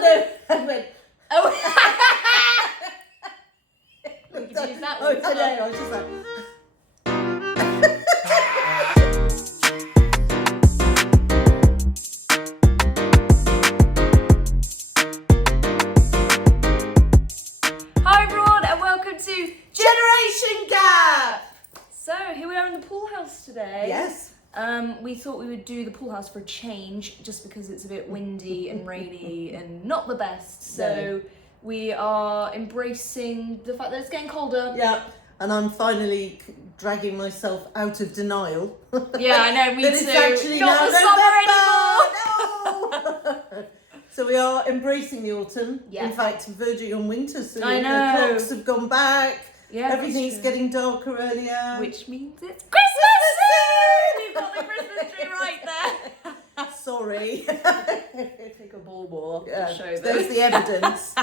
no, I went. Oh. We could use that one. Oh, I was just like. Hi everyone, and welcome to Generation Gap! So here we are in the pool house today. Yes. We thought we would do the pool house for a change, just because it's a bit windy and rainy and not the best. So we are embracing the fact that it's getting colder. Yeah, and I'm finally dragging myself out of denial. Yeah, I know, me that too. It's actually not now the summer anymore. No! So we are embracing the autumn. Yeah. In fact, verging on winter. So I the know. clocks have gone back. Yeah, everything's getting darker earlier. Which means it's Christmas soon! You've got the Christmas tree right there. Sorry. Take a ball more to show them. There's the evidence.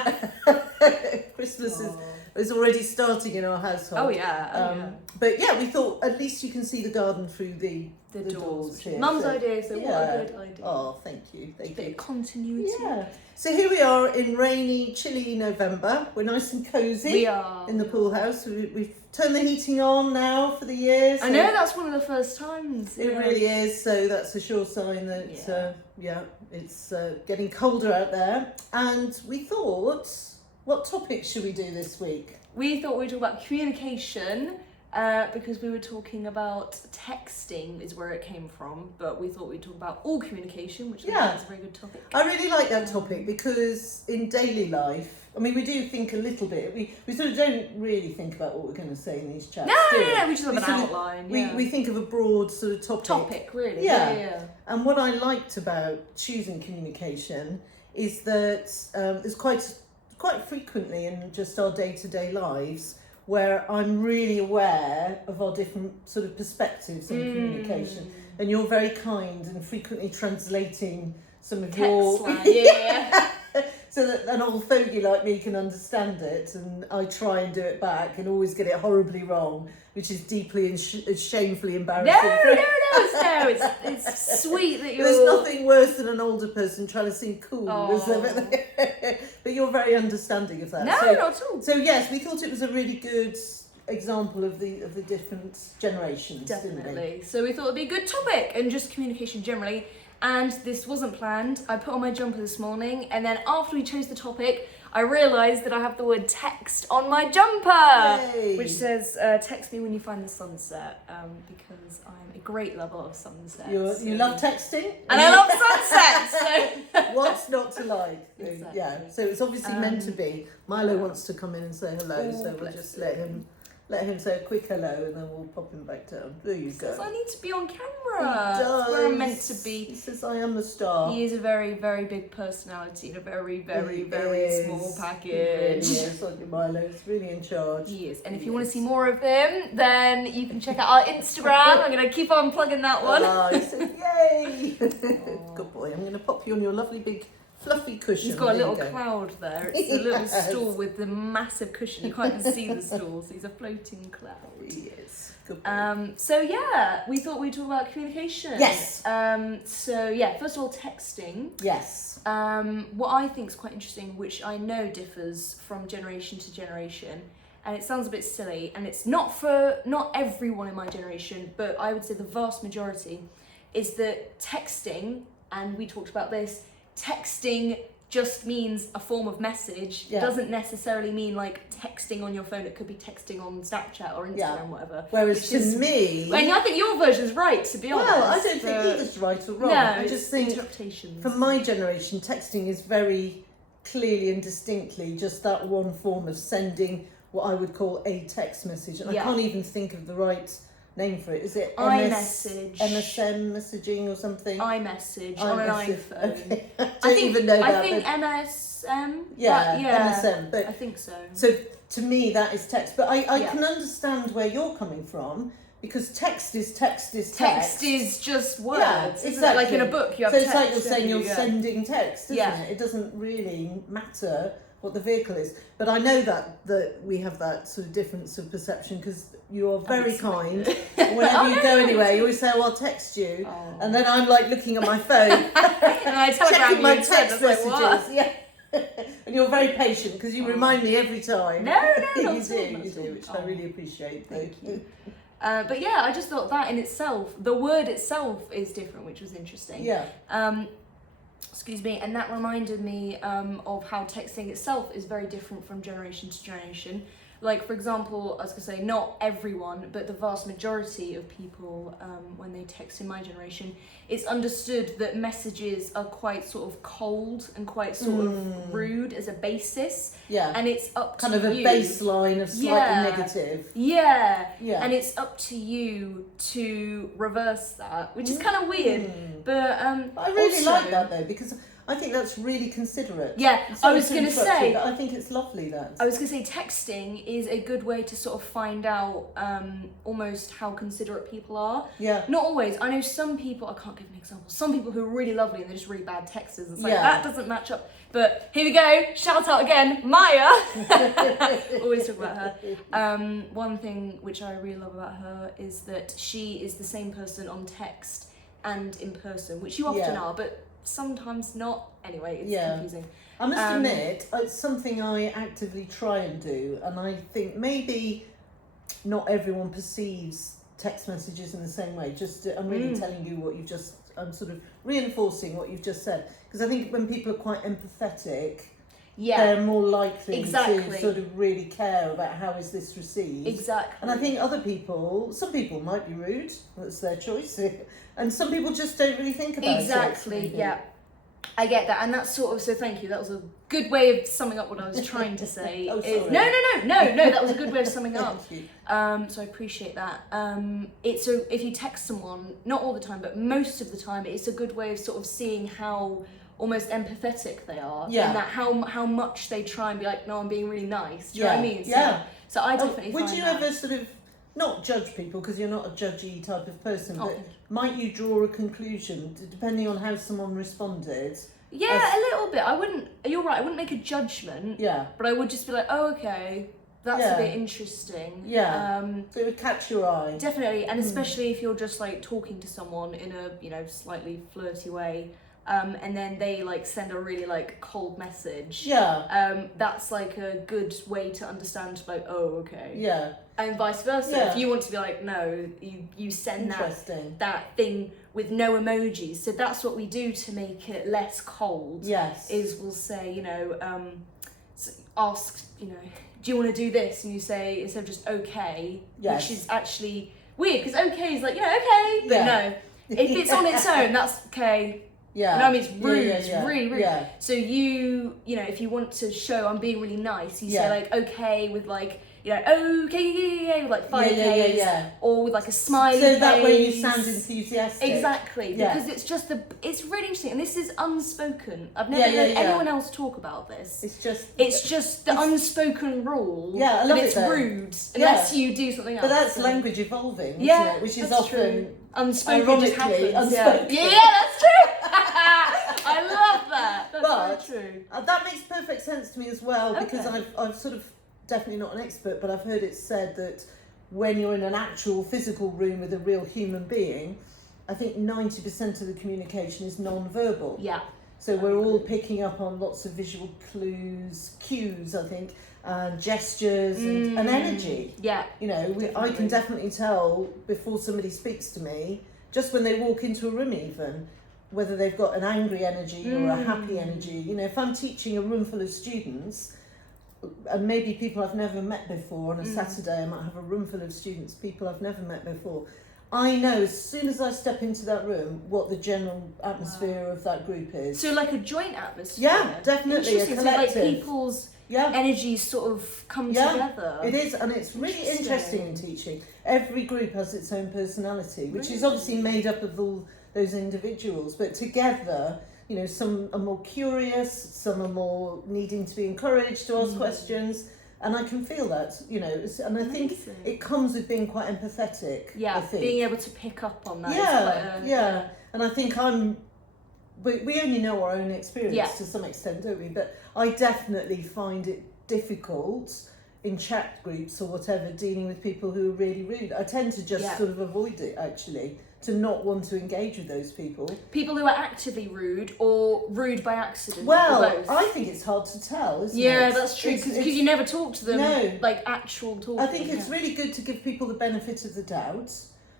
Christmas is already starting in our household. Oh yeah. But yeah, we thought at least you can see the garden through the doors. Which is Mum's idea, so what a good idea. Oh, thank you. Thank you. Continuity. Yeah. So here we are in rainy, chilly November. We're nice and cosy. We are. In the pool house. We've turned the heating on now for the year. So I know, that's one of the first times. it really is. So that's a sure sign that it's getting colder out there. And we thought, what topic should we do this week? We thought we'd talk about communication. Because we were talking about texting is where it came from, but we thought we'd talk about all communication, which I think is a very good topic. I really like that topic because in daily life, I mean, we do think a little bit. We sort of don't really think about what we're going to say in these chats. No, we just have an outline. We think of a broad sort of topic. Really. Yeah. And what I liked about choosing communication is that it's quite frequently in just our day-to-day lives where I'm really aware of our different sort of perspectives on communication. And you're very kind and frequently translating some of your... Yeah. So that an old fogey like me can understand it, and I try and do it back and always get it horribly wrong, which is deeply and shamefully embarrassing. No, it's sweet that you're... There's nothing worse than an older person trying to seem cool, is there? But you're very understanding of that. No, not at all. So yes, we thought it was a really good example of the different generations. Definitely. So we thought it'd be a good topic, and just communication generally. And this wasn't planned. I put on my jumper this morning, and then after we chose the topic, I realised that I have the word text on my jumper. Yay. Which says, text me when you find the sunset, because I'm a great lover of sunsets. You love texting? And I love sunsets! So. What's not to like? Exactly. Yeah, so it's obviously meant to be. Milo wants to come in and say hello, so we'll just let him say a quick hello, and then we'll pop him back down. There you go. Says I need to be on camera. He does. That's where I'm meant to be. He says I am the star. He is a very, very big personality in a very, very, very small package. He is, like Milo. He's really in charge. He is. And if you want to see more of him, then you can check out our Instagram. I'm going to keep on plugging that one. He said, yay! Good boy. I'm going to pop you on your lovely big fluffy cushion. He's got a little cloud there. It's a little stool with the massive cushion. You can't even see the stool, so he's a floating cloud. He is. Good boy. So yeah, we thought we'd talk about communication. Yes. So yeah, first of all, texting. Yes. What I think is quite interesting, which I know differs from generation to generation, and it sounds a bit silly, and it's not everyone in my generation, but I would say the vast majority, is that texting, and we talked about this, texting just means a form of message. It doesn't necessarily mean like texting on your phone. It could be texting on Snapchat or Instagram, whatever. Whereas to me... I think your version's right, to be honest. Well, I don't think either's right or wrong. No, I just think interpretations. For my generation, texting is very clearly and distinctly just that one form of sending what I would call a text message. And I can't even think of the right name for it. Is it iMessage? MSN messaging or something? iMessage on an iPhone. Okay. I don't even know that. I think MSM. MSN. But I think so. So to me, that is text. But I can understand where you're coming from. Because text is text. Text is just words. Yeah, exactly. Like in a book, you have text. text. So it's like you're saying you're sending text, isn't Yeah. it? It doesn't really matter what the vehicle is. But I know that we have that sort of difference of perception because you are very kind. Whenever you go anywhere, you always say, "Oh, I'll text you," and then I'm like looking at my phone, and I telegram checking you my instead. text Like, messages. Yeah. And you're very patient because you remind me every time. No, not you at do, all, you not do, at all. which I really appreciate. Thank you. But yeah, I just thought that in itself, the word itself is different, which was interesting. Yeah. Excuse me, and that reminded me of how texting itself is very different from generation to generation. Like, for example, I was going to say not everyone, but the vast majority of people, when they text in my generation, it's understood that messages are quite sort of cold and quite sort of rude as a basis. Yeah. And it's up to kind of a you. baseline of slightly negative. Yeah. Yeah. And it's up to you to reverse that, which is kind of weird. But I really also, like that though, because I think that's really considerate. Yeah, Sorry I was going to say, but I think it's lovely that. I was going to say texting is a good way to sort of find out almost how considerate people are. Yeah. Not always. I know some people, I can't give an example, some people who are really lovely and they're just really bad texters. It's like, that doesn't match up. But here we go, shout out again, Maya. Always talk about her. One thing which I really love about her is that she is the same person on text and in person, which you often are, but sometimes not. Anyway, it's confusing. I must admit, it's something I actively try and do, and I think maybe not everyone perceives text messages in the same way. I'm really telling you what you've just, I'm sort of reinforcing what you've just said, because I think when people are quite empathetic, they're more likely to sort of really care about how is this received. Exactly. And I think some people might be rude, that's their choice, and some people just don't really think about it. Exactly, yeah. I get that, and that's sort of, so thank you, that was a good way of summing up what I was trying to say. Oh, sorry. No, that was a good way of summing up. Thank you. So I appreciate that. If you text someone, not all the time, but most of the time, it's a good way of sort of seeing how almost empathetic they are. Yeah. And that how much they try and be like, no, I'm being really nice. Do you know what I mean? So I definitely Would find you that. ever sort of, not judge people, because you're not a judgy type of person, but thank you. might you draw a conclusion, depending on how someone responded? Yeah, a little bit. You're right, I wouldn't make a judgment. Yeah. But I would just be like, oh, okay, that's a bit interesting. Yeah. So it would catch your eye. Definitely, and especially if you're just like talking to someone in a slightly flirty way, and then they like send a really like cold message. Yeah. That's like a good way to understand like, oh, okay. Yeah. And vice versa. Yeah. If you want to be like, no, you send Interesting. that thing with no emojis. So that's what we do to make it less cold. Yes. Is we'll say, ask, do you want to do this? And you say, instead of just okay, which is actually weird, because okay is like, okay, but no. If it's on its own, that's okay. Yeah. No, I mean, it's rude. It's really rude. Yeah. So if you want to show I'm being really nice, you say like okay with like, okay, with like 5 Ks, or with like a smiley So that face. way you sound enthusiastic. Exactly, because it's really interesting, and this is unspoken. I've never heard anyone else talk about this. It's just the unspoken rule I love that it's rude unless you do something else. But that's language evolving, isn't it? Which is often true. Unspoken just happens. unspoken. Yeah, that's true. I love that. That's very true. That makes perfect sense to me as well, because I've sort of, definitely not an expert, but I've heard it said that when you're in an actual physical room with a real human being, I think 90% of the communication is non-verbal. Yeah. So we're all picking up on lots of visual cues, I think, and gestures and energy. Yeah. I can definitely tell before somebody speaks to me, just when they walk into a room even, whether they've got an angry energy or a happy energy. If I'm teaching a room full of students, and maybe people I've never met before, on a Saturday I might have a room full of students, people I've never met before, I know as soon as I step into that room what the general atmosphere of that group is. So like a joint atmosphere. Yeah, definitely, a collective. So like people's energies sort of come together. It is, and it's really interesting in teaching. Every group has its own personality, which is obviously made up of all those individuals, but together, some are more curious, some are more needing to be encouraged to ask questions, and I can feel that, and I think it comes with being quite empathetic. Yeah, I think. Being able to pick up on that. And I think we only know our own experience to some extent, don't we? But I definitely find it difficult in chat groups or whatever, dealing with people who are really rude. I tend to just sort of avoid it, actually, to not want to engage with those people. People who are actively rude or rude by accident. Well, or both. I think it's hard to tell, isn't it? Yeah, that's true, because you never talk to them, No. like actual talking. I think it's really good to give people the benefit of the doubt,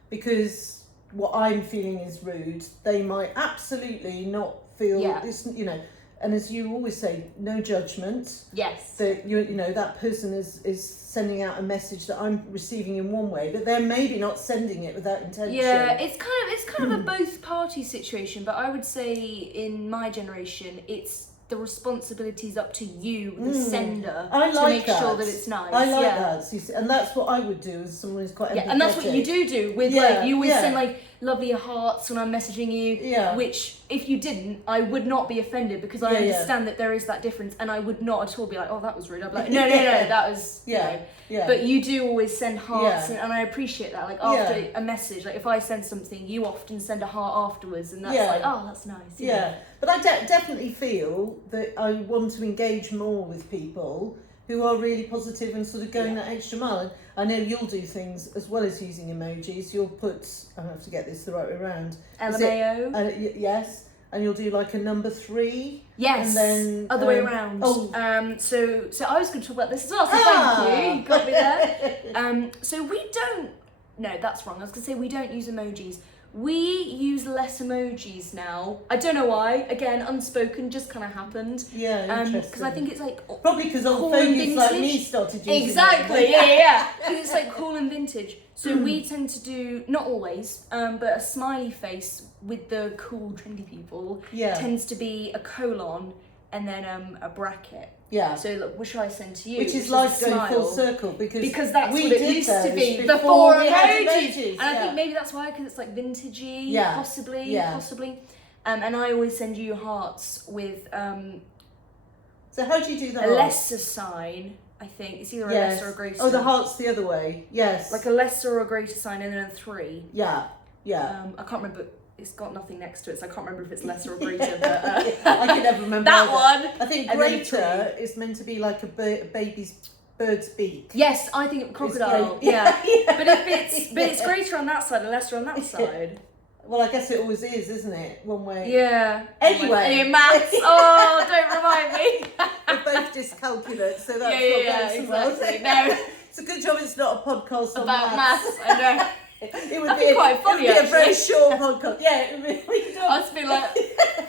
because what I'm feeling is rude, they might absolutely not feel, this, you know, and as you always say, no judgment. Yes. That you know that person is sending out a message that I'm receiving in one way, but they're maybe not sending it without intention. Yeah, it's kind of a both party situation, but I would say in my generation, it's the responsibility's up to you, the sender, to make sure that it's nice. I like that, and that's what I would do as someone who's quite empathetic. And that's what you do with like you always send like lovely hearts when I'm messaging you. Yeah. Which if you didn't, I would not be offended, because I understand that there is that difference, and I would not at all be like, oh, that was rude. I'd be like, no, that was you know. Yeah. But you do always send hearts, and I appreciate that. Like after a message, like if I send something, you often send a heart afterwards, and that's like, oh, that's nice. Yeah. But I definitely feel that I want to engage more with people who are really positive and sort of going that extra mile. And I know you'll do things as well as using emojis. You'll put, I have to get this the right way around. LMAO. Yes. And you'll do like a number 3. Yes. And then other way around. Oh. So I was going to talk about this as well. So thank you. You got me there. So we don't. No, that's wrong. I was going to say we don't use emojis. We use less emojis now. I don't know why. Again, unspoken, just kind of happened. Yeah, interesting. Because I think it's like probably because old fogies like me started using exactly. Yeah. Because it's like cool and vintage. So we tend to do, not always, but a smiley face with the cool trendy people tends to be a colon and then a bracket. Yeah. So look, what should I send to you? Which is like going full circle, because that's what it used to be before emojis. And I think maybe that's why, because it's like vintagey, possibly. And I always send you hearts with so how do you do that? A lesser sign, I think. It's either a lesser or a greater. Oh, the heart's the other way. Yes. Like a lesser or a greater sign and then a 3. Yeah. I can't remember. It's got nothing next to it, so I can't remember if it's lesser or greater. But I can never remember that one. I think greater is meant to be like a bird's beak. Yes, I think crocodile. Yeah. But it's greater on that side and lesser on that side. Well, I guess it always is, isn't it? One way. Yeah. Anyway, maths. Oh, don't remind me. We're both dyscalculates, so that's not exactly. No. It's a good job it's not a podcast about maths. I know. It would be quite funny. It would be a very short podcast. Yeah, we could do. I was being like,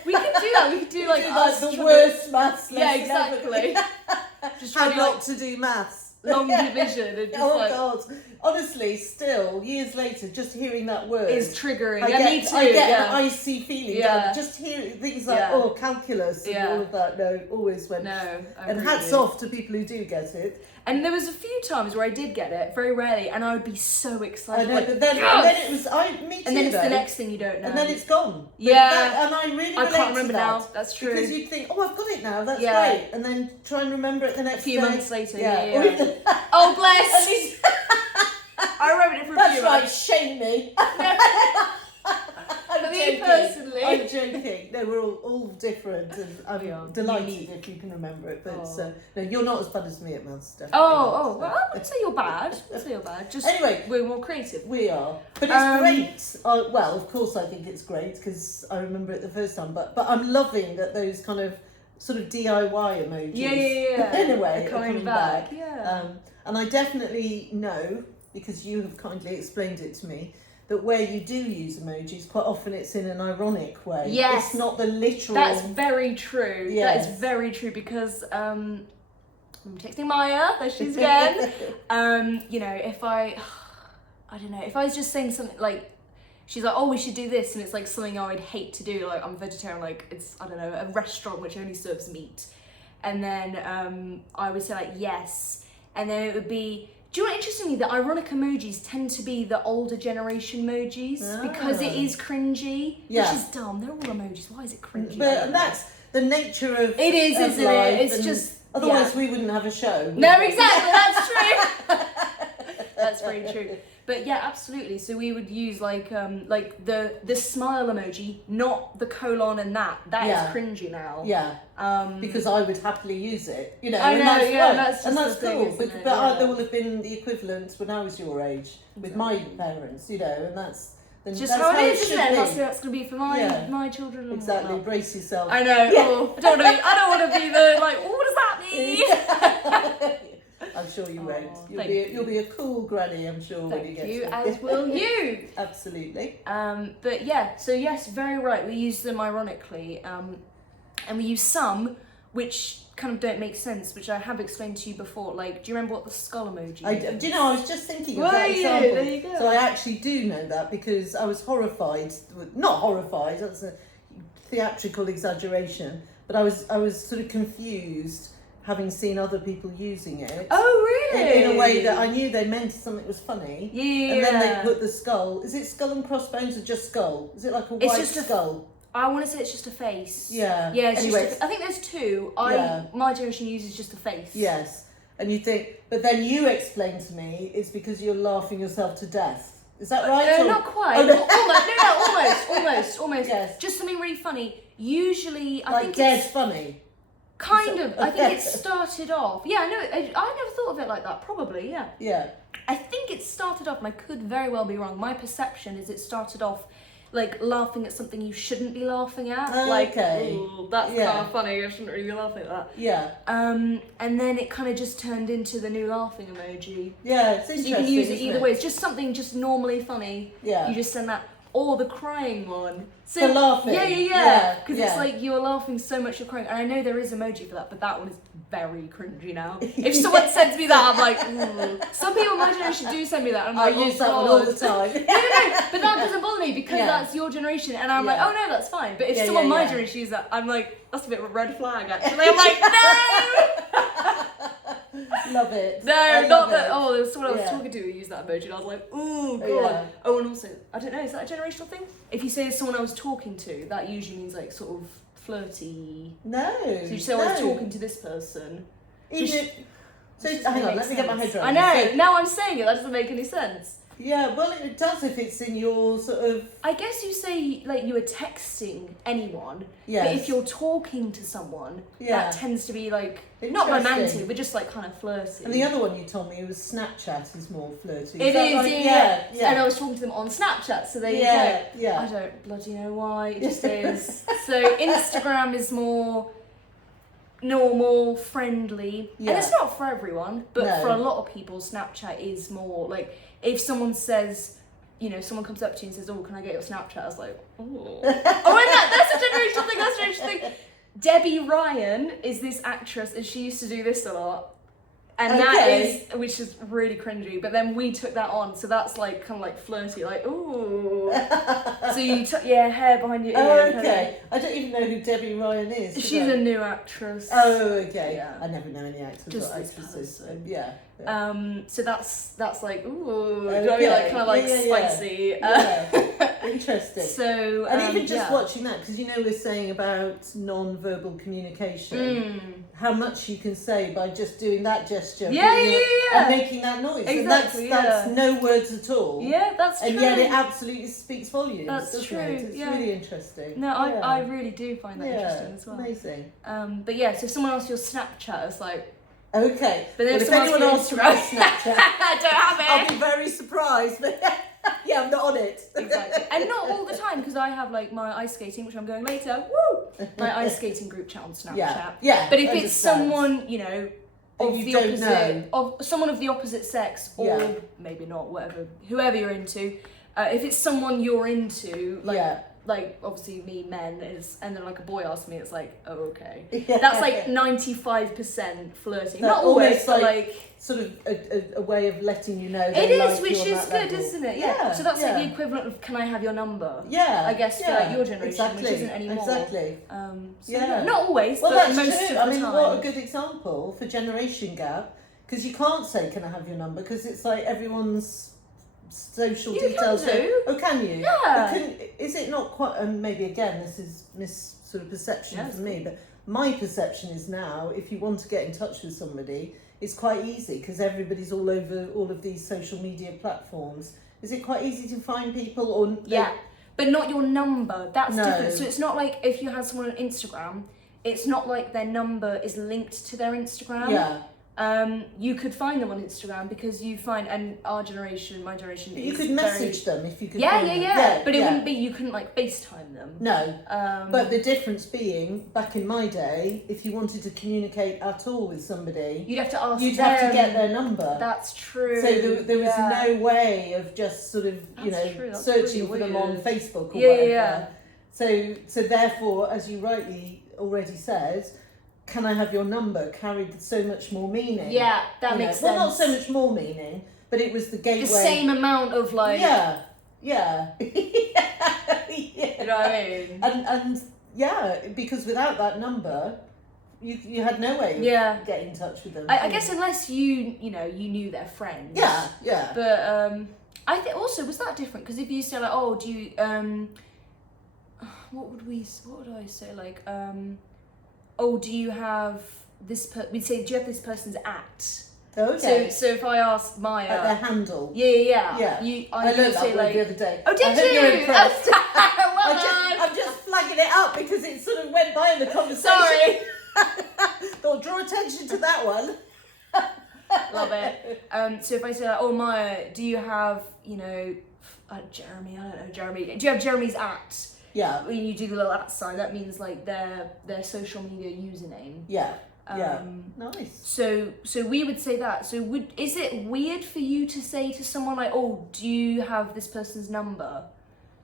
we could do that. We could do like the worst maths lesson. Yeah, exactly. Just how not to do maths. Long division. And just God! Honestly, still years later, just hearing that word is triggering. Me too. I get an icy feeling. Yeah. Just hearing things like calculus and all of that. No, always went. No. And hats off to people who do get it. And there was a few times where I did get it, very rarely, and I would be so excited. I know, but then it was me too. And then it's the next thing you don't know. And then it's gone. Yeah. And I really relate can't remember to that, now. That's true. Because you'd think, oh, I've got it now. That's great. And then try and remember it the next day. A few months later. Yeah. Oh, bless. I remember it for a few months. That's right. Shame me. For me personally. I'm joking. No, we're all different, and I'm delighted if you can remember it. But no, you're not as bad as me at maths. Well, I wouldn't say you're bad. Just anyway, we're more creative. We are, but it's great. Well, of course, I think it's great because I remember it the first time. But I'm loving that those kind of sort of DIY emojis. Yeah. In a way, are coming back. Yeah. And I definitely know, because you have kindly explained it to me, that where you do use emojis, quite often it's in an ironic way. Yes. It's not the literal... That's very true. Yes. That is very true, because I'm texting Maya, there she is again. If I don't know, if I was just saying something like, she's like, oh, we should do this, and it's like something I'd hate to do, like I'm vegetarian, like it's, I don't know, a restaurant which only serves meat. And then I would say like, yes. And then it would be, do you know what, interestingly, the ironic emojis tend to be the older generation emojis because it is cringy, which is dumb. They're all emojis. Why is it cringy? And that's the nature of it is, of isn't life, it? It's just otherwise we wouldn't have a show. No, exactly. That's true. That's very true. But yeah, absolutely. So we would use like the smile emoji, not the colon and that. That is cringy now. Yeah. Because I would happily use it, you know. I know, that's and that's cool. Thing, but there will have been the equivalent when I was your age with my parents, you know, and that's then Just that's how it is, should isn't it? be. That's going to be for my children and Exactly. whatnot. Brace yourself. I know. Yeah. Oh, I don't want to be the like. Oh, what does that mean? I'm sure you won't. Thank You'll be a cool granny, I'm sure, when you Thank get you, to as will you. Absolutely. But yeah, so yes, very right. We use them ironically, and we use some which kind of don't make sense, which I have explained to you before. Like, do you remember what the skull emoji is? Do you know, I was just thinking of Were that you? example. There you go. So I actually do know that because I was horrified. Not horrified, that's a theatrical exaggeration, but I was sort of confused having seen other people using it. Oh, really? In a way that I knew they meant something was funny. Yeah. And then they put the skull. Is it skull and crossbones or just skull? Is it like a white skull? I want to say it's just a face. Yeah. Yeah, it's Anyway, just I think there's two. My generation uses just a face. Yes. And you think, but then you explained to me it's because you're laughing yourself to death. Is that right? Not quite. Oh, no. Almost. Yes. Just something really funny. Usually, I Like think dead it's funny. kind of. I think it started off. Yeah, I know. I never thought of it like that. Probably, yeah. Yeah. I think it started off, and I could very well be wrong. My perception is it started off like laughing at something you shouldn't be laughing at. Okay. Ooh, that's kind of funny. I shouldn't really be laughing at that. Yeah. And then it kind of just turned into the new laughing emoji. Yeah, it's interesting. You can use it either way. It's just something just normally funny. Yeah. You just send that. Or the crying one. So, For laughing. Yeah. Because Yeah. it's like you're laughing so much you're crying. And I know there is emoji for that, but that one is very cringy now. If someone sends me that, I'm like, ooh. Some people in my generation do send me that. And I'm I like, use that one all the No, time. but that doesn't bother me because that's your generation. And I'm like, oh no, that's fine. But if someone my generation uses that, I'm like, that's a bit of a red flag actually. I'm like, no! Love it. No, not that. Oh, there was someone I was talking to who used that emoji, and I was like, "Ooh, God." Yeah. Oh, and also, I don't know, is that a generational thing? If you say it's someone I was talking to, that usually means like sort of flirty. No. So you say I was talking to this person. So hang on, let me get my head I around. know. Now I'm saying it. That doesn't make any sense. Yeah, well, it does if it's in your sort of. I guess you say like you were texting anyone, Yes. but if you're talking to someone, Yeah. that tends to be like not Interesting. romantic, but just like kind of flirty. And the other one you told me was Snapchat is more flirty. It that is, right? yeah. And I was talking to them on Snapchat, so there you go. Yeah. I don't bloody know why, it just is. So Instagram is more normal, friendly, and it's not for everyone, but for a lot of people, Snapchat is more like, if someone says, you know, someone comes up to you and says, oh, can I get your Snapchat? I was like, oh. And that's a generational thing, that's a generational thing. Debbie Ryan is this actress, and she used to do this a lot. And that is, which is really cringy, but then we took that on, so that's like kind of like flirty, like, ooh. So you hair behind your ear. Oh, okay. I don't even know who Debbie Ryan is. She's a new actress. Oh, okay. Yeah. I never know any actors Just or this actresses. person. Yeah. So that's like, ooh, Okay. do you know what I mean? Like kind of like spicy. Interesting. So and even just watching that, because you know we're saying about non-verbal communication, how much you can say by just doing that gesture, and making that noise, Exactly, and that's no words at all. Yeah, that's true. And yet it absolutely speaks volumes. That's doesn't true. It? It's really interesting. No, I really do find that interesting as well. Amazing. But yeah, so if someone asks your Snapchat, it's like, okay. But then if anyone asks your for my Snapchat, I don't have it. I'll be very surprised. But yeah, I'm not on it. Exactly. And not all the time, because I have like my ice skating, which I'm going later. Woo! My ice skating group chat on Snapchat. Yeah. But if it's someone, you know, of you the don't opposite, of someone of the opposite sex, or maybe not, whoever you're into, if it's someone you're into, like obviously me, men is, and then like a boy asks me, it's like, oh, okay. That's like 95% flirting. So not always, but like sort of a way of letting you know. It is, which is good, isn't it? Yeah. So that's like the equivalent of, can I have your number? Yeah. I guess for like your generation, which isn't anymore. Exactly. Not always, well, but that's most true. of the I mean, time. what a good example for generation gap, because you can't say, can I have your number? Because it's like everyone's social details. Can do. Oh, can you? Yeah. Is it not quite? And maybe again, this is sort of perception for me, but my perception is now, if you want to get in touch with somebody, it's quite easy because everybody's all over all of these social media platforms. Is it quite easy to find people? Or but not your number. That's different. So it's not like if you had someone on Instagram, it's not like their number is linked to their Instagram. Yeah. you could find them on Instagram because you find, and my generation You is could message them if you could. Yeah, find them. But it wouldn't be, you couldn't like FaceTime them. No. Um, But the difference being, back in my day, if you wanted to communicate at all with somebody, you'd have to ask you'd them. have to get their number. That's true. So there was no way of just sort of, That's searching really for them on weird. Facebook or Yeah, whatever. yeah. So therefore, as you rightly already said, can I have your number carried so much more meaning. Yeah, that makes sense. Well, not so much more meaning, but it was the gateway. The same amount of like. Yeah. Yeah. You know what I mean? And yeah, because without that number, you had no way of getting in touch with them. I guess unless you knew their friends. Yeah, yeah. But I think also, was that different? Because if you say like, oh, do you what would I say, like oh, do you have this we'd say, do you have this person's at? Okay. So if I ask Maya, At their handle. Yeah. I learned that say word like, the other day. oh, did I hope you? You're impressed. Well done. I'm just flagging it up because it sort of went by in the conversation. Sorry. Thought, draw attention to that one. Love it. So if I say like, oh Maya, do you have Jeremy? I don't know, Jeremy. Do you have Jeremy's at? Yeah. When you do the little at sign, that means like their social media username. Yeah. Yeah. Nice. So we would say that. So is it weird for you to say to someone like, oh, do you have this person's number?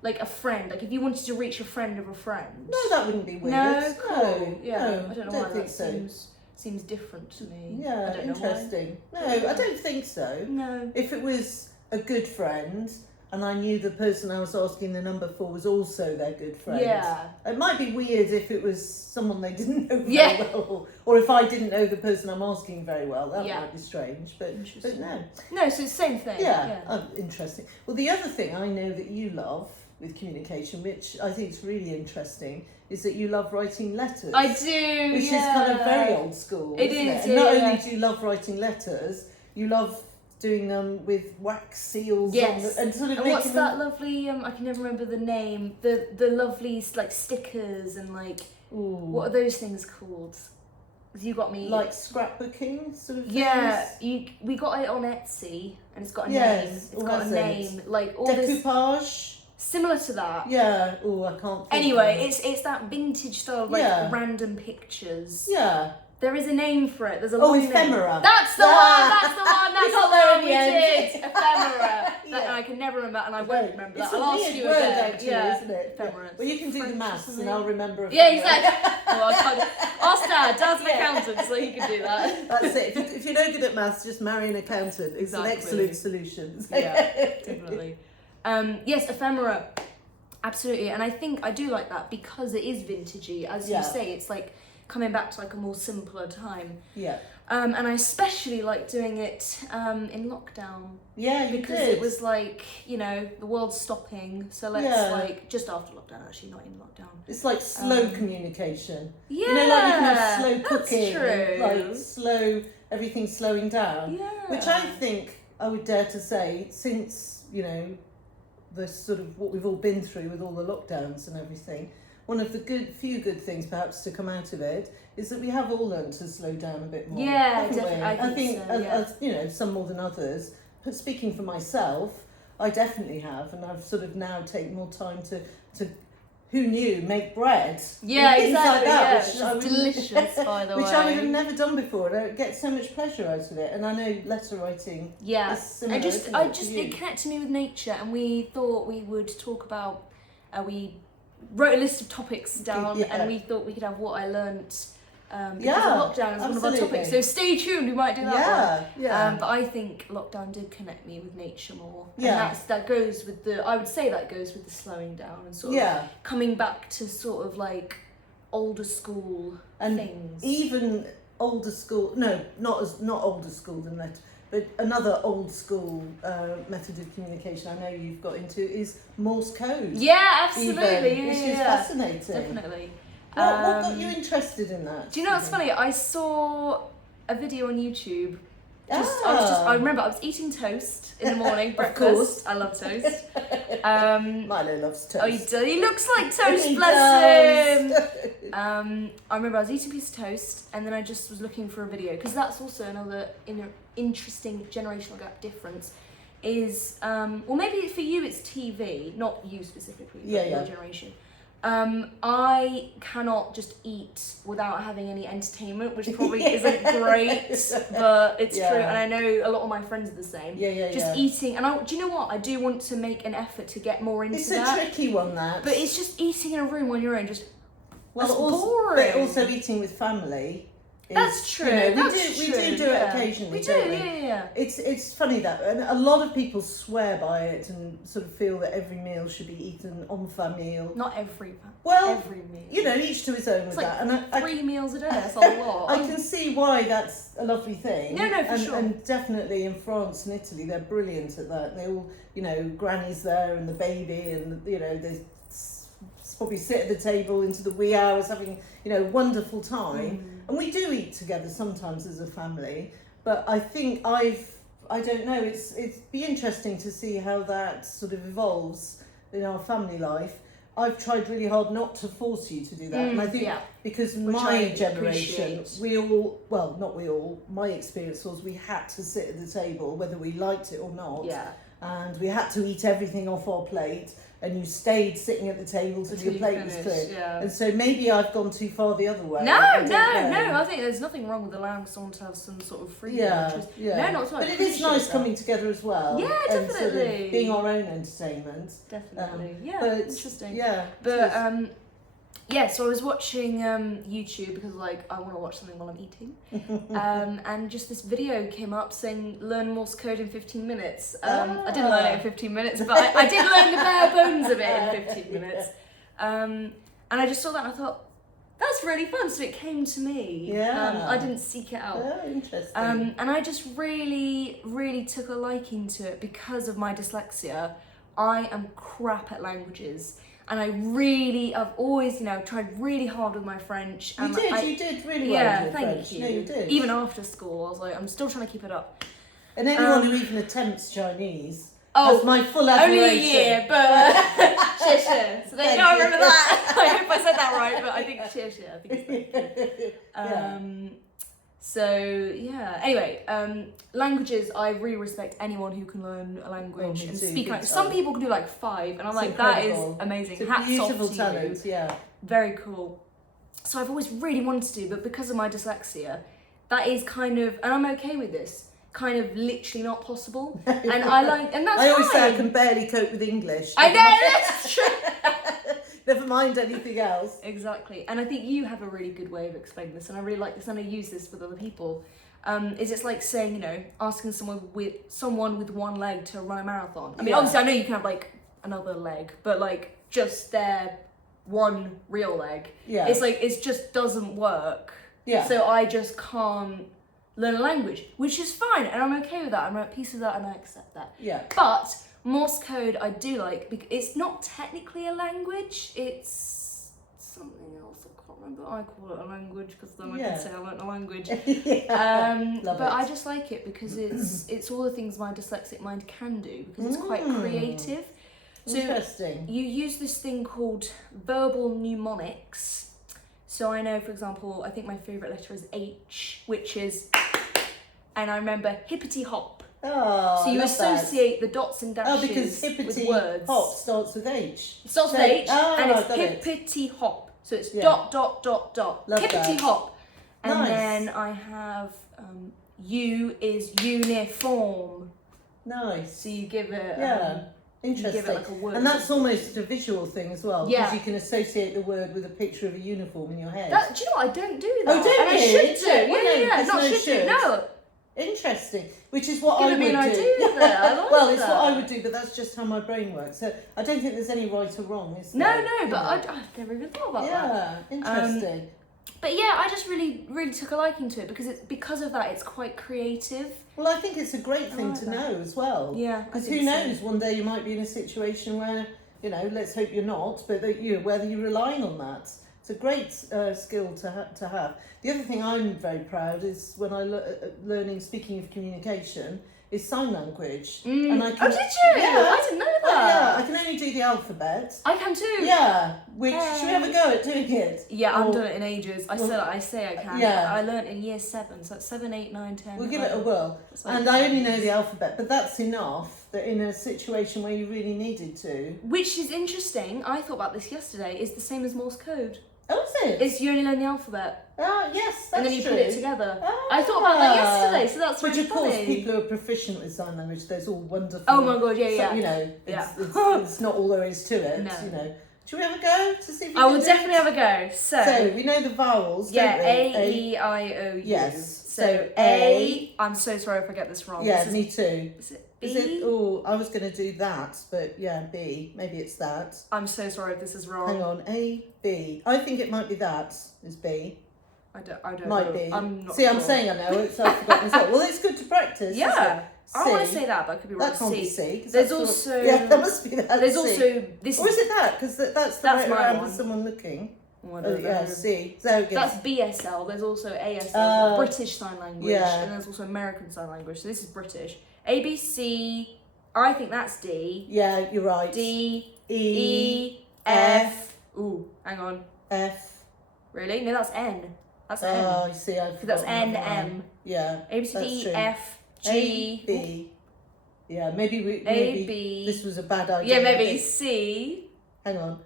Like a friend, like if you wanted to reach a friend of a friend. No, that wouldn't be weird. No, cool. No, Yeah, no, I don't know why that seems different to me. Yeah, I don't know interesting. why. No, I don't think so. No. If it was a good friend and I knew the person I was asking the number for was also their good friend. Yeah. It might be weird if it was someone they didn't know very well, or if I didn't know the person I'm asking very well. That might be strange, but no. No, so it's the same thing. Yeah. Oh, interesting. Well, the other thing I know that you love with communication, which I think is really interesting, is that you love writing letters. I do, which is kind of very old school. It isn't is. And not only do you love writing letters, you love doing them with wax seals. Yes. And sort of and making what's that lovely? I can never remember the name. The lovely like stickers and like what are those things called? You got me like scrapbooking sort of things. Yeah, we got it on Etsy and it's got a name. It's got a name like all decoupage. This similar to that. Yeah. Oh, I can't. Anyway, it's that vintage style, like random pictures. Yeah. There is a name for it. There's a long ephemera. Name. That's the one. That's the one. That's got the there one in we the end. did. Ephemera. And I can never remember, and I won't remember that. It's a I'll ask weird you word, again. actually, Yeah. isn't it? Ephemera. Well, you can do the maths, and I'll remember. Yeah, exactly. Well, I can't. Ask Dad. Dad's an accountant, so he can do that. That's it. If you're no good at maths, just marry an accountant. It's an excellent solution. Yeah, definitely. Yes, ephemera. Absolutely, and I think I do like that because it is vintagey, as you say. It's like coming back to like a more simpler time. Yeah. And I especially like doing it in lockdown. Yeah, you because did. it was like, the world's stopping, so let's like just after lockdown, actually, not in lockdown. It's like slow communication. Yeah, like you can have slow cooking, true. and like slow everything slowing down. Yeah. Which I think I would dare to say, since the sort of what we've all been through with all the lockdowns and everything, one of the few good things perhaps to come out of it is that we have all learned to slow down a bit more. Yeah, haven't we? definitely. I think so, as some more than others. But speaking for myself, I definitely have, and I've sort of now taken more time to who knew, make bread. Yeah, things exactly. like that, yeah, which is delicious, by the way. Which I would have never done before, and I get so much pleasure out of it. And I know letter writing. Yeah, is similar, it connected me with nature, and we thought we would talk about. We wrote a list of topics down, and we thought we could have what I learnt. Because of lockdown is one of our topics, so stay tuned. We might do that one. Yeah. But I think lockdown did connect me with nature more. Yeah. And that goes with I would say that goes with the slowing down and sort of coming back to sort of like older school things. Even older school. No, not older school than that. But another old school method of communication I know you've got into is Morse code. Yeah, absolutely. Which is fascinating. Definitely. What got you interested in that? Do you know what's funny? I saw a video on YouTube I remember I was eating toast in the morning, breakfast. I love toast. Milo loves toast. Oh, he looks like toast, He bless him. does. I remember I was eating a piece of toast, and then I just was looking for a video, because that's also another interesting generational gap difference. Is well, maybe for you it's TV, not you specifically, but your generation. I cannot just eat without having any entertainment, which probably isn't great, but it's true. And I know a lot of my friends are the same. Just eating, and do you know what? I do want to make an effort to get more into that. It's a tricky one, that. But it's just eating in a room on your own, just that's also, boring. But also eating with family. That's true. You know, we that's do true. do it occasionally. We do, don't we? yeah. It's funny that, and a lot of people swear by it and sort of feel that every meal should be eaten en famille. Not every. Well, every meal. You know, each to his own with like that. And 3 meals a day. That's a lot. I can see why that's a lovely thing. No, for sure. And definitely in France and Italy, they're brilliant at that. They all, you know, granny's there and the baby, and you know, they probably sit at the table into the wee hours having, you know, wonderful time. And we do eat together sometimes as a family, but I think I don't know, it's be interesting to see how that sort of evolves in our family life. I've tried really hard not to force you to do that, and I think because my generation, my experience was we had to sit at the table whether we liked it or not, and we had to eat everything off our plate, and you stayed sitting at the table till your plate was clear. And so maybe I've gone too far the other way. No, I think there's nothing wrong with allowing someone to have some sort of freedom. No, not at all. But it is nice coming together as well. Yeah, and definitely. sort of being our own entertainment. Definitely. But, interesting. Yeah. But so I was watching YouTube because like I want to watch something while I'm eating, and just this video came up saying learn Morse code in 15 minutes. I didn't learn it in 15 minutes, but I did learn the bare bones of it in 15 minutes. And I just saw that and I thought, that's really fun. So it came to me. Yeah. I didn't seek it out. Oh, interesting. And I just really, really took a liking to it because of my dyslexia. I am crap at languages. And I've always, tried really hard with my French. And you did really well with French. Thank you. No, you did. Even after school, I was like, I'm still trying to keep it up. And anyone who even attempts Chinese has my full admiration. Only a year, but shit. So there you go, I remember that. I hope I said that right, but I think shit. I think it's very good. So yeah. Anyway, languages. I really respect anyone who can learn a language and speak. Some people can do like 5, and I'm like, incredible. That is amazing. It's a Hats beautiful off to talent. you. Yeah. Very cool. So I've always really wanted to do, but because of my dyslexia, that is kind of, and I'm okay with this, kind of literally not possible. And that's I always fine. say I can barely cope with English. I know, that's true. Never mind anything else. Exactly. And I think you have a really good way of explaining this, and I really like this, and I use this with other people. It's like saying, asking someone with one leg to run a marathon. I mean, obviously I know you can have like another leg, but like just their one real leg. Yeah. It's like, it just doesn't work. Yeah. So I just can't learn a language, which is fine, and I'm okay with that. I'm at peace with that, and I accept that. Yeah. But Morse code I do like, because it's not technically a language, it's something else. I can't remember. I call it a language because then I can say I learned a language. But I just like it because it's all the things my dyslexic mind can do, because it's quite creative. So interesting. You use this thing called verbal mnemonics. So I know, for example, I think my favourite letter is H, which is, and I remember hippity hop. Oh, so you associate the dots and dashes because hippity with words. Hop starts with H. It starts with H, and it's hippity hop. So it's dot, dot, dot, dot. Love hippity that. hop. And nice. then I have U is uniform. Nice. So you give it... interesting. You give it like a word. And that's almost a visual thing as well, because you can associate the word with a picture of a uniform in your head. Do you know what? I don't do that. Oh, don't and you? I should do. Yeah. Not should do. No. Interesting. Which is what I would do. I like well, it's what I would do, but that's just how my brain works. So I don't think there's any right or wrong, is there? No, but I've never even thought about that. Yeah, interesting. But yeah, I just really, really took a liking to it because of that, it's quite creative. Well, I think it's a great thing to know as well. Yeah. Because who knows, one day you might be in a situation where, let's hope you're not, but that whether you're relying on that It's a great skill to have. The other thing I'm very proud is when I learning, speaking of communication, is sign language. And I can, did you? Yeah. I didn't know that. Oh, yeah, I can only do the alphabet. I can too. Yeah, which should we have a go at doing it? Yeah, I haven't done it in ages. I say I can. Yeah. I learnt in year 7, so that's 7, 8, 9, 10. We'll give it a whirl. And I only know the alphabet, but that's enough that in a situation where you really needed to. Which is interesting. I thought about this yesterday. Is the same as Morse code. Oh, is it? It's you only learn the alphabet. Oh, yes, that's and then you true. put it together. Ah. I thought about that yesterday, so that's really Which, of course, funny. people who are proficient with sign language, there's all wonderful. Oh my god, yeah, So, yeah. you know, it's not all there is to it. No. You know. Should we have a go to see if we I can will do definitely it? have a go. So we know the vowels, yeah, don't we? A, E, I, O, U. Yes. So A. I'm so sorry if I get this wrong. Yeah, This me too. is it B? Is it? Oh, I was going to do that, but yeah, B. Maybe it's that. I'm so sorry if this is wrong. Hang on, A, B. I think it might be that. Is B. I don't Might know. be. I'm not See, sure. I'm saying I know. It's I've forgotten as well. Well, it's good to practice. Yeah. I want to C. say that, but I could be wrong. That can't be C. C. 'cause There's that's also yeah, that must be that. There's C. also this. Or is it that? Because that's the That's right my around one. for someone looking. Oh, I Oh, don't yeah, know. C. So it That's gets- BSL. There's also ASL, British Sign Language, Yeah. and there's also American Sign Language. So this is British. A, B, C. I think that's D. yeah, you're right. D, E, E, F. Ooh, hang on. F. Really? No, that's N. That's N. Oh, you see, I've That's forgotten N, that one. M. Yeah. A, B, C, That's D, E, true. F, A, G. B. Yeah, maybe A, B. this was a bad idea. Yeah, maybe C. Hang on.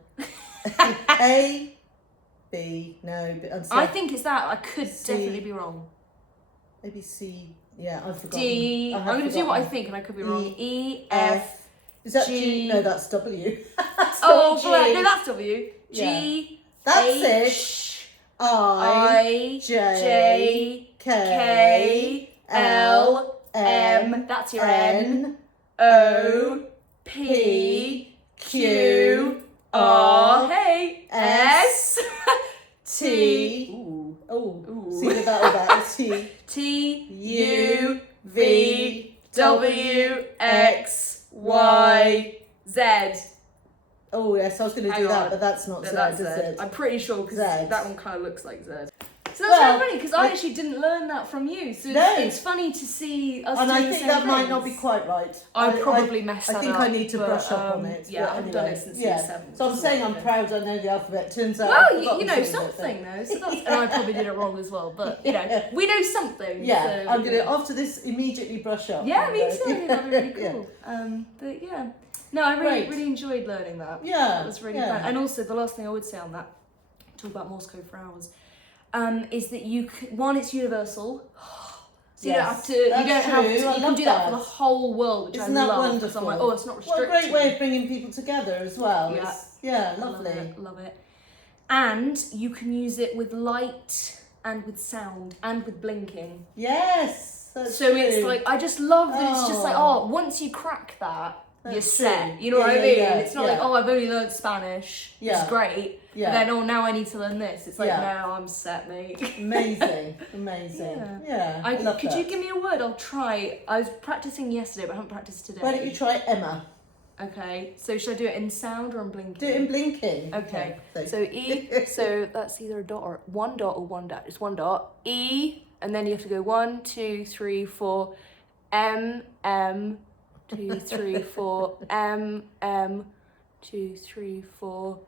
A, B. No, but I think it's that. I could C. definitely be wrong. maybe C. Yeah, I've forgotten. D. I I'm have going to do what I forgotten. think, and I could be wrong. E, E, F. Is that G. G? No, that's W. That's Oh, not G. bleh, no, that's W. Yeah. G. That's H, I, I, J, K, K, L, M, M. That's your N. N, O, P, Q, R, hey, S, T. Ooh. Oh, Ooh. see the battle that T. T, U, U, V, W, X, Y, Z. Oh yes, I was going to Hang do that, on. but that's not No, Z, that's is Z. it? I'm pretty sure because Z. that one kind of looks like Z. So that's Well, very funny because I like- actually didn't learn that from you. So No. it's funny to see us And doing I the think same that might not be things. quite right. I probably messed I that think up. I need to but, brush up on it. Yeah, but I've done it anyway, since yeah. year 7. So I'm which is saying I'm okay. proud I know the alphabet. Turns out. Well, I've you forgotten know some of it. something though, so that's, and I probably did it wrong as well. But you know, we know something. Yeah, so, I'm gonna after this immediately brush up. Yeah, on me it. too. I think that'd be really Yeah. cool. But yeah, no, I really Great. enjoyed learning that. Yeah, That was really yeah. fun. And also, the last thing I would say on that, talk about Morse code for hours, is that one, it's universal. So you don't have to. You Yes, don't that's have to. true. You I can love do that for the that. whole world, which Isn't I that love. wonderful? Because I'm like, oh, it's not What restricted. a great way of bringing people together as well. Yeah. Yeah, Love lovely. it, love it. And you can use it with light and with sound and with blinking. Yes, that's So true. it's like, I just love that it's just like, Oh. oh, once you crack that, you're That's set. true. You know what Yeah, I mean? yeah, It's not yeah. like, oh, I've only learned Spanish. Yeah. It's great. Yeah. And then, oh, now I need to learn this. It's like, Yeah. no, I'm set, mate. Amazing, amazing. Yeah. Yeah, I, I, love could that. you give me a word? I'll try. I was practicing yesterday, but I haven't practiced today. Why don't you try Emma? Okay, so should I do it in sound or in blinking? Do it in blinking. Okay, so- so E, so that's either a dot or one dot or one dot. It's one dot. E, and then you have to go 1, 2, 3, 4. M, 2, 3, 4. M, 2, 3, 4.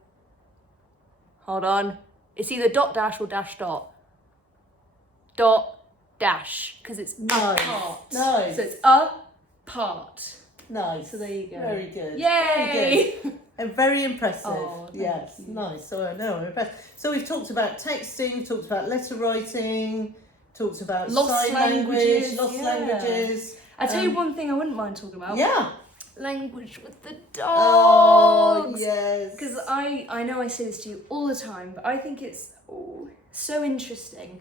Hold on. It's either dot dash or dash dot. Dot dash, because it's Nice, apart. nice. So it's a part. Nice. So there you go. Very good. Very Yay! good. And very impressive. Oh, thank yes, you. nice. So I know I'm impressed. So we've talked about texting, we've talked about letter writing, talked about Lost sign languages, lost yeah. languages. I tell you one thing I wouldn't mind talking about. Yeah. Language with the Oh dogs. yes. Because I know I say this to you all the time, but I think it's so interesting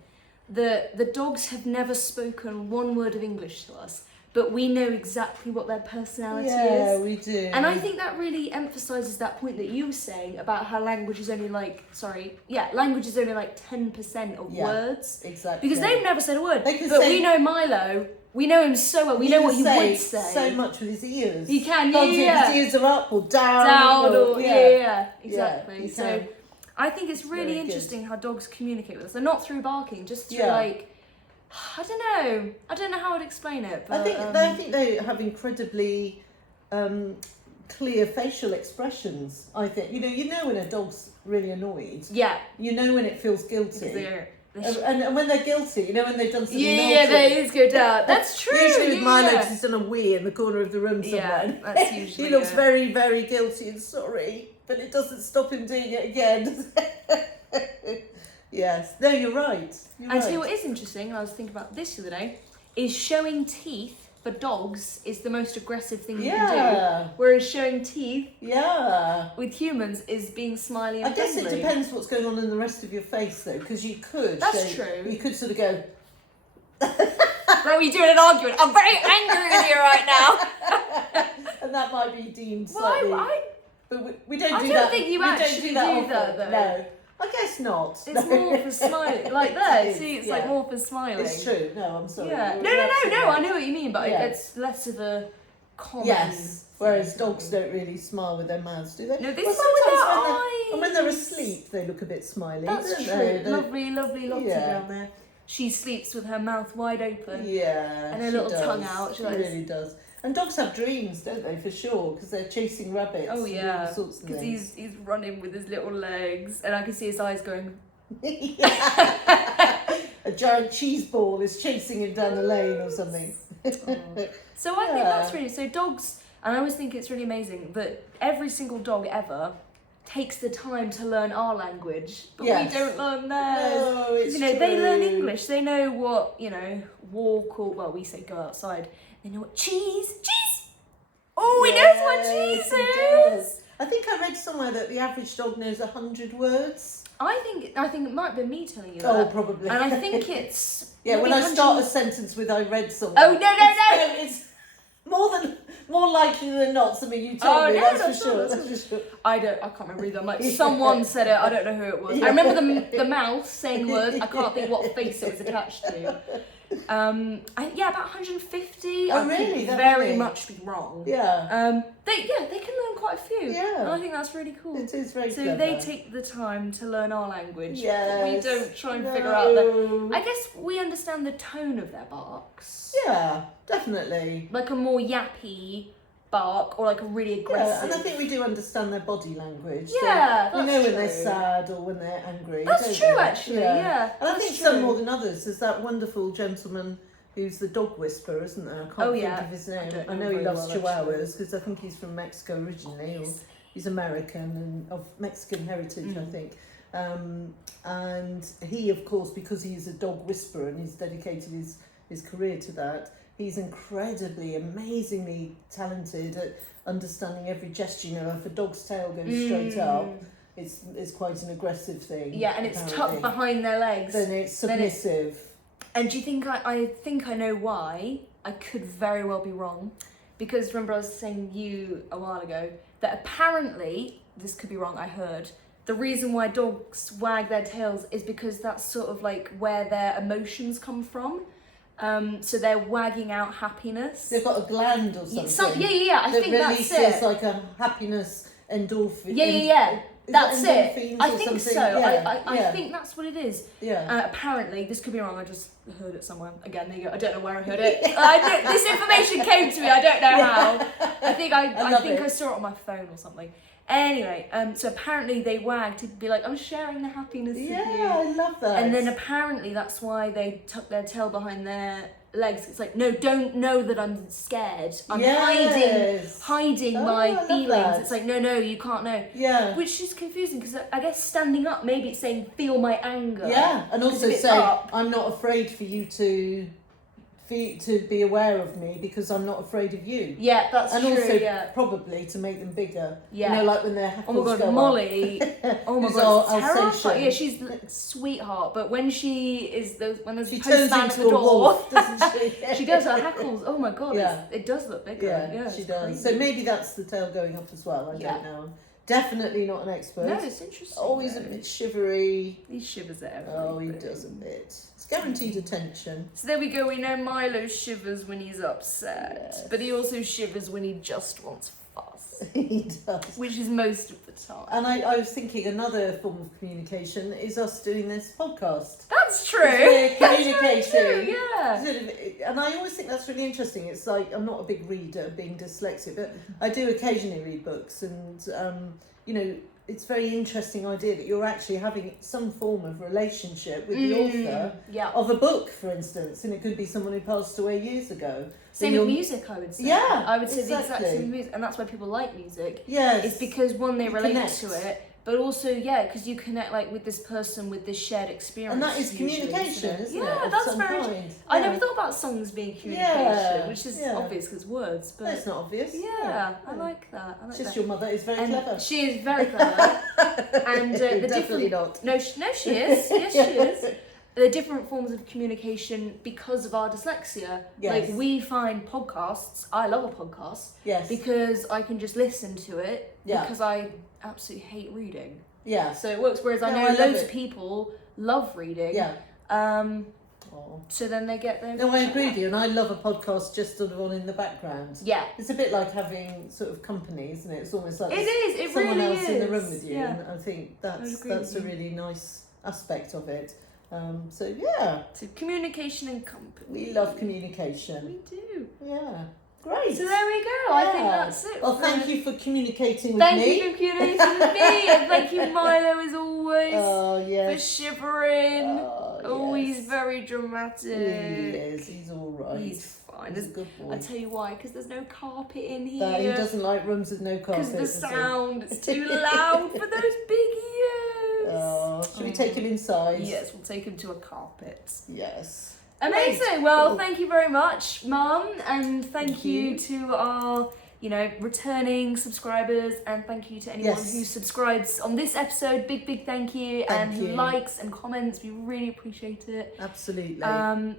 that the dogs have never spoken one word of English to us, but we know exactly what their personality yeah, is. we do. And I think that really emphasises that point that you were saying about how language is only like 10% of Yeah. words. exactly Because they've never said a word. They can But say- we know Milo, we know him so well, we know what he would say. so much with his ears. He can, Can't say yeah. His ears are up or down. Down or, yeah. yeah, exactly. you So can. I think it's really Very good. interesting how dogs communicate with us. And not through barking, just through like, I don't know how I'd explain it. But, I think they have incredibly clear facial expressions. I think you know when a dog's really annoyed. Yeah. You know when it feels guilty. Because And when they're guilty, you know when they've done something yeah, naughty. they is go down. That's true. Usually with Milo, yeah. he's done a wee in the corner of the room somewhere. Yeah, that's usually he looks it. very, very guilty and sorry, but it doesn't stop him doing it again. Yes. No, you're right. And tell you what is interesting, I was thinking about this the other day, is showing teeth for dogs is the most aggressive thing you can do. Whereas showing teeth with humans is being smiley and I guess friendly. it depends what's going on in the rest of your face though, because you could. That's true. You could sort of go. Like we doing an argument. I'm very angry with you right now. And that might be deemed slightly. But we don't do that. I don't think you actually do that often. though. No. I guess not. It's more for smiling. Like there, see, it's like more for smiling. It's true. No, I'm sorry. Yeah. No. I know what you mean, but it's less of a common. Yes. Whereas dogs don't really smile with their mouths, do they? No, they well, smile with their sometimes eyes. when they're asleep, they look a bit smiley. That's don't true. they? Lovely Lottie down there. She sleeps with her mouth wide open. Yeah. And her little tongue out. She really does. And dogs have dreams, don't they? For sure, because they're chasing rabbits. Oh yeah. And all sorts of Because things. he's running with his little legs, and I can see his eyes going. A giant cheese ball is chasing him down the lane or something. So I think that's really so dogs, and I always think it's really amazing that every single dog ever takes the time to learn our language, but we don't learn theirs. No, it's you know, true. they learn English. They know what walk or we say go outside. They know what cheese. Oh, he knows what cheese is. I think I read somewhere that the average dog knows 100 words. I think it might be me telling you that. Oh, probably. And I think it's when I start a sentence with "I read somewhere." Oh no! It's more likely than not something you told me. That's for sure. I can't remember either. I'm like, someone said it. I don't know who it was. I remember the mouse saying words. I can't think what face it was attached to. About 150. Oh, I really? could very much be wrong. Yeah. They can learn quite a few. Yeah. And I think that's really cool. It is very So clever. they take the time to learn our language. Yes. We don't try and figure out that. I guess we understand the tone of their barks. Yeah, definitely. Like a more yappy bark or like a really aggressive. Yeah, and I think we do understand their body language. Yeah, so we know that's when they're true. sad or when they're angry. That's don't true, we? actually. Yeah, And I that's think true. some more than others. There's that wonderful gentleman who's the dog whisperer, isn't there? I can't think of his name. don't I know know he very loves well, Chihuahuas because I think he's from Mexico originally, or he's American and of Mexican heritage, I think. And he, of course, because he's a dog whisperer and he's dedicated his career to that, he's incredibly, amazingly talented at understanding every gesture. You know, if a dog's tail goes straight up, it's quite an aggressive thing. Yeah, and it's apparently. tucked behind their legs. Then it's submissive. And do you think I think I know why? I could very well be wrong. Because remember I was saying to you a while ago that apparently, this could be wrong, I heard, the reason why dogs wag their tails is because that's sort of like where their emotions come from. So they're wagging out happiness. They've got a gland or something. Yeah. I think that's it. Releases like a happiness endorphin. Yeah. That's it. I think so. Yeah. I think that's what it is. Yeah. Apparently, this could be wrong. I just heard it somewhere. Again, there you go. I don't know where I heard it. This information came to me. I don't know how. I think I saw it on my phone or something. Anyway, so apparently they wag to be like, I'm sharing the happiness with you. Yeah, I love that. And then apparently that's why they tuck their tail behind their legs. It's like, no, don't know that I'm scared. I'm hiding my feelings. That. It's like, no, you can't know. Yeah. Which is confusing because I guess standing up, maybe it's saying, feel my anger. Yeah, and also it's saying, up. I'm not afraid for you to be aware of me because I'm not afraid of you. Yeah, that's and true. And also yeah. probably to make them bigger. Yeah. You know, like when their hackles Oh my god, go Molly. Oh my Who's god, our it's terrifying. Alsatian. Yeah, she's a sweetheart, but when when there's she a turns postman at into the a door, wolf, doesn't she? she does her hackles. Oh my god, Yeah. it does look bigger. Yeah, she does. Crazy. So maybe that's the tail going up as well. I don't know. Definitely not an expert. No, it's interesting. Always a bit shivery. He shivers at everything. Oh, he does a bit. It's guaranteed attention. So there we go. We know Milo shivers when he's upset, but he also shivers when he just wants us. He does. Which is most of the time. And I was thinking another form of communication is us doing this podcast. That's true. We're communicating. That's very true, yeah. Sort of, and I always think that's really interesting. It's like, I'm not a big reader, being dyslexic, but I do occasionally read books, and you know, it's a very interesting idea that you're actually having some form of relationship with the author of a book, for instance, and it could be someone who passed away years ago. Same with music, I would say. Yeah, I would say exactly. the exact same with music, and that's why people like music. Yes. It's because, one, they relate connect. to it, but also, because you connect like with this person with this shared experience. And that is usually, communication, isn't it? Yeah, of that's some very. kind. I Yeah. never thought about songs being communication, which is yeah. obvious because words, but It's not obvious. yeah, I like that. It's just your mother is very clever. She is very clever, and the Definitely different. not. No, she is. Yes, she is. The different forms of communication because of our dyslexia. Yes. Like, we find podcasts. I love a podcast. Yes. Because I can just listen to it. Yeah. Because I absolutely hate reading. Yeah. So it works. Whereas I know love loads it. of people love reading. Yeah. Oh. So then they get their. No, I agree with you, and I love a podcast just sort of on in the background. Yeah. It's a bit like having sort of company, isn't it? It's almost like It is. It someone really else is. in the room with you, Yeah. and I think that's agree a with you. really nice aspect of it. So yeah, So communication and company. we love communication. We do. Yeah, great. So there we go. I think that's it. Well, thank you for communicating with Thank me. you for communicating with me, and thank you, Milo, as always, Oh for yes. shivering. Oh, He's yes. very dramatic. He is. He's all right. He's fine. He's a good boy. I tell you why, because there's no carpet in That he here. doesn't like rooms with no carpet. Because the does he? sound is too loud for those big ears. Oh, should we take him inside? Yes, we'll take him to a carpet. Yes. Amazing. Great. Well, Cool. thank you very much, Mum, and thank you you. to our, returning subscribers, and thank you to anyone Yes. who subscribes on this episode. Big thank you, Thank and you. likes and comments. We really appreciate it. Absolutely.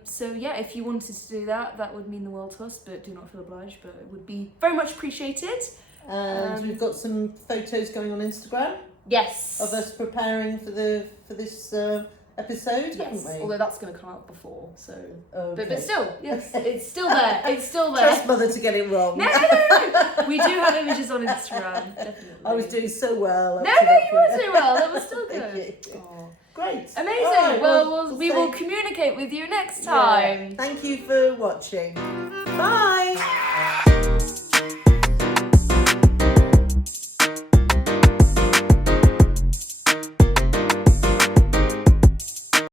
So yeah, if you wanted to do that, that would mean the world to us, but do not feel obliged, but it would be very much appreciated. And we've got some photos going on Instagram Yes. of us preparing for this episode, Yes. haven't we? Although that's going to come out before, so. Okay. But still, yes, it's still there. It's still there. Trust Mother to get it wrong. No. We do have images on Instagram, definitely. I was doing so well. No, up to that you were point. doing well. That was still Thank good. you. Aw. Great. Amazing. All right, well, we will say- communicate with you next Yeah. time. Thank you for watching. Bye.